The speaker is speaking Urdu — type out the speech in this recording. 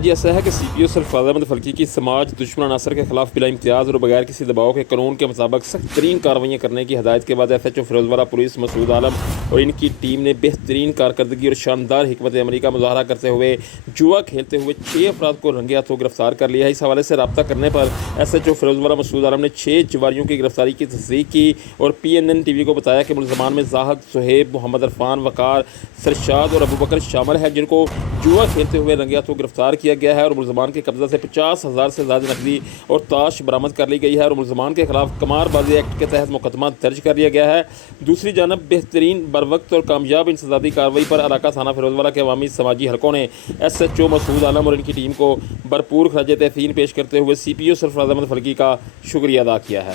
جی ایسا ہے کہ سی پی او سرفراز احمد فلکی کی سماج دشمن عناصر کے خلاف بلا امتیاز اور بغیر کسی دباؤ کے قانون کے مطابق سخت ترین کارروائیاں کرنے کی ہدایت کے بعد ایس ایچ او فیروز والا پولیس مسعود عالم اور ان کی ٹیم نے بہترین کارکردگی اور شاندار حکمت عملی کا مظاہرہ کرتے ہوئے جوا کھیلتے ہوئے 6 افراد کو رنگے ہاتھوں گرفتار کر لیا ہے۔ اس حوالے سے رابطہ کرنے پر ایس ایچ او فیروز والا مسعود عالم نے 6 جواریوں کی گرفتاری کی تصدیق کی اور پی این این ٹی وی کو بتایا کہ ملزمان میں زاہد، صہیب، محمد عرفان، وقار، سرشاد اور ابو بکر شامل ہیں، جن کو جوا کھیلتے ہوئے رنگے ہاتھوں گرفتار کیا گیا ہے اور ملزمان کے قبضہ سے 50,000 سے زیادہ نقدی اور تاش برآمد کر لی گئی ہے اور ملزمان کے خلاف قمار بازی ایکٹ کے تحت مقدمہ درج کر لیا گیا ہے۔ دوسری جانب بہترین بروقت اور کامیاب انسدادی کارروائی پر علاقہ تھانہ فیروز والا کے عوامی سماجی حلقوں نے ایس ایچ او مسعود عالم اور ان کی ٹیم کو بھرپور خراج تحسین پیش کرتے ہوئے سی پی او سرفراز احمد فلکی کا شکریہ ادا کیا ہے۔